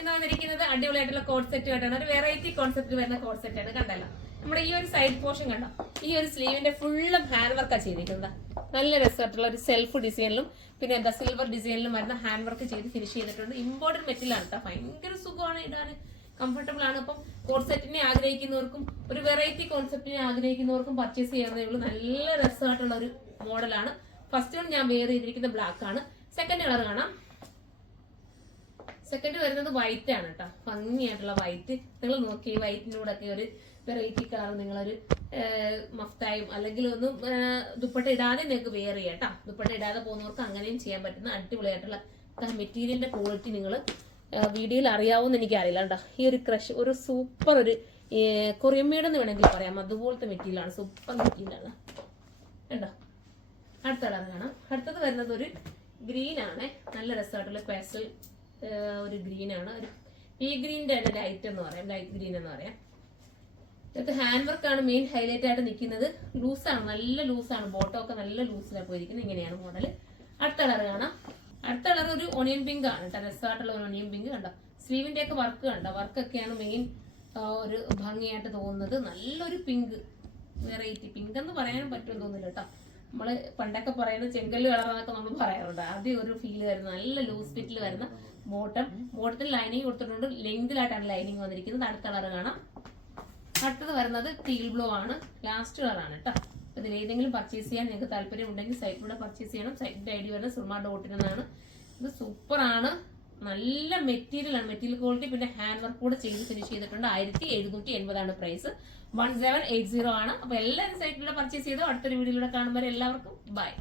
ഇന്ന് വന്നിരിക്കുന്നത് അടിപൊളിയായിട്ടുള്ള കോഡ് സെറ്റ് ആയിട്ടാണ്. ഒരു വെറൈറ്റി കോൺസെപ്റ്റ് വരുന്ന കോഡ് സെറ്റ് ആണ്. കണ്ടല്ലോ നമ്മുടെ ഈ ഒരു സൈഡ് പോർഷൻ കണ്ടോ, ഈ ഒരു സ്ലീവിന്റെ ഫുള്ളും ഹാൻഡ് വർക്കാണ് ചെയ്തിരിക്കുന്നത്. നല്ല രസമായിട്ടുള്ള ഒരു സെൽഫ് ഡിസൈനിലും പിന്നെ എന്താ സിൽവർ ഡിസൈനിലും വരുന്ന ഹാൻഡ് വർക്ക് ചെയ്ത് ഫിനിഷ് ചെയ്തിട്ടുണ്ട്. ഇമ്പോർട്ടന്റ് മെറ്റീരിയൽ ആണ് കേട്ടോ. ഭയങ്കര സുഖമാണ് ഇടാൻ, കംഫർട്ടബിൾ ആണ്. അപ്പം കോഡ് സെറ്റിനെ ആഗ്രഹിക്കുന്നവർക്കും ഒരു വെറൈറ്റി കോൺസെപ്റ്റിനെ ആഗ്രഹിക്കുന്നവർക്കും പർച്ചേസ് ചെയ്യാവുന്നേ ഉള്ളൂ. നല്ല രസമായിട്ടുള്ള ഒരു മോഡലാണ്. ഫസ്റ്റ് വൺ ഞാൻ വെയർ ചെയ്തിരിക്കുന്നത് ബ്ലാക്ക് ആണ്. സെക്കൻഡ് കളർ കാണാം. സെക്കൻഡ് വരുന്നത് വൈറ്റ് ആണ് കേട്ടോ. ഭംഗിയായിട്ടുള്ള വൈറ്റ്. നിങ്ങൾ നോക്കി വൈറ്റിനൂടെ ഒക്കെ ഒരു വെറൈറ്റി കളർ നിങ്ങളൊരു മഫ്തായും അല്ലെങ്കിൽ ഒന്നും ദുപ്പട്ട ഇടാതെ നിങ്ങൾക്ക് വെയർ ചെയ്യാം കേട്ടോ. ദുപ്പട്ട ഇടാതെ പോകുന്നവർക്ക് അങ്ങനെയും ചെയ്യാൻ പറ്റുന്ന അടിപൊളിയായിട്ടുള്ള മെറ്റീരിയലിന്റെ ക്വാളിറ്റി നിങ്ങൾ വീഡിയോയിൽ അറിയാവുമെന്ന് എനിക്കറിയില്ല കേട്ടോ. ഈ ഒരു ക്രഷ് ഒരു സൂപ്പർ ഒരു കൊറിയമ്മയുടെ വേണമെങ്കിൽ പറയാം, അതുപോലത്തെ മെറ്റീരിയലാണ്. സൂപ്പർ മെറ്റീരിയലാണ് കേട്ടോ. അടുത്ത കളർ കാണാം. അടുത്തത് വരുന്നത് ഒരു ഗ്രീൻ ആണ്. നല്ല രസമായിട്ടുള്ള പേസ്റ്റൽ ഒരു ഗ്രീൻ ആണ്. ഒരു പീ ഗ്രീനിന്റെ ലൈറ്റ് എന്ന് പറയാം, ലൈറ്റ് ഗ്രീൻ എന്ന് പറയാം. ഇതിനകത്ത് ഹാൻഡ് വർക്ക് ആണ് മെയിൻ ഹൈലൈറ്റ് ആയിട്ട് നിൽക്കുന്നത്. ലൂസാണ്, നല്ല ലൂസാണ്. ബോട്ടം ഒക്കെ നല്ല ലൂസിലാണ് പോയിരിക്കുന്നത്. ഇങ്ങനെയാണ് മോഡൽ. അടുത്ത കളർ കാണാം. അടുത്ത കളർ ഒരു ഒണിയൻ പിങ്ക് ആണ് കേട്ടോ. രസമായിട്ടുള്ള ഒരു ഒണിയൻ പിങ്ക് കണ്ടോ. സ്ലീവിന്റെ ഒക്കെ വർക്ക് കണ്ടോ. വർക്കൊക്കെയാണ് മെയിൻ ഒരു ഭംഗിയായിട്ട് തോന്നുന്നത്. നല്ലൊരു പിങ്ക്, വെറൈറ്റി പിങ്ക് എന്ന് പറയാനും പറ്റുമെന്ന് തോന്നുന്നില്ല കേട്ടോ. നമ്മള് പണ്ടൊക്കെ പറയുന്നത് ചെങ്കല്ല് കളറെന്നൊക്കെ നമ്മൾ പറയാറുണ്ട്. ആദ്യം ഒരു ഫീൽ വരുന്ന നല്ല ലൂസ് ഫിറ്റിൽ വരുന്ന ബോട്ടത്തിൽ ലൈനിങ് കൊടുത്തിട്ടുണ്ട്. ലെങ്തിലായിട്ടാണ് ലൈനിങ് വന്നിരിക്കുന്നത്. അടുത്ത കളർ കാണാം. അടുത്തത് വരുന്നത് ടീൽ ബ്ലൂ ആണ്. ലാസ്റ്റ് കളറാണ് കേട്ടോ. ഇതിൽ ഏതെങ്കിലും പർച്ചേസ് ചെയ്യാൻ നിങ്ങൾക്ക് താല്പര്യം ഉണ്ടെങ്കിൽ സൈറ്റിലൂടെ പർച്ചേസ് ചെയ്യണം. സൈറ്റിന്റെ ഐഡി വരുന്നത് surma.in. ഇത് സൂപ്പർ ആണ്. നല്ല മെറ്റീരിയൽ ആണ്, മെറ്റീരിയൽ ക്വാളിറ്റി. പിന്നെ ഹാൻഡ് വർക്ക് കൂടെ ചെയ്ത് ഫിനിഷ് ചെയ്തിട്ടുണ്ട്. 1780 പ്രൈസ്. 1780 ആണ്. അപ്പൊ എല്ലാവരും സൈറ്റിലൂടെ പർച്ചേസ് ചെയ്തു. അടുത്തൊരു വീഡിയോയിലൂടെ കാണുമ്പോൾ എല്ലാവർക്കും ബൈ.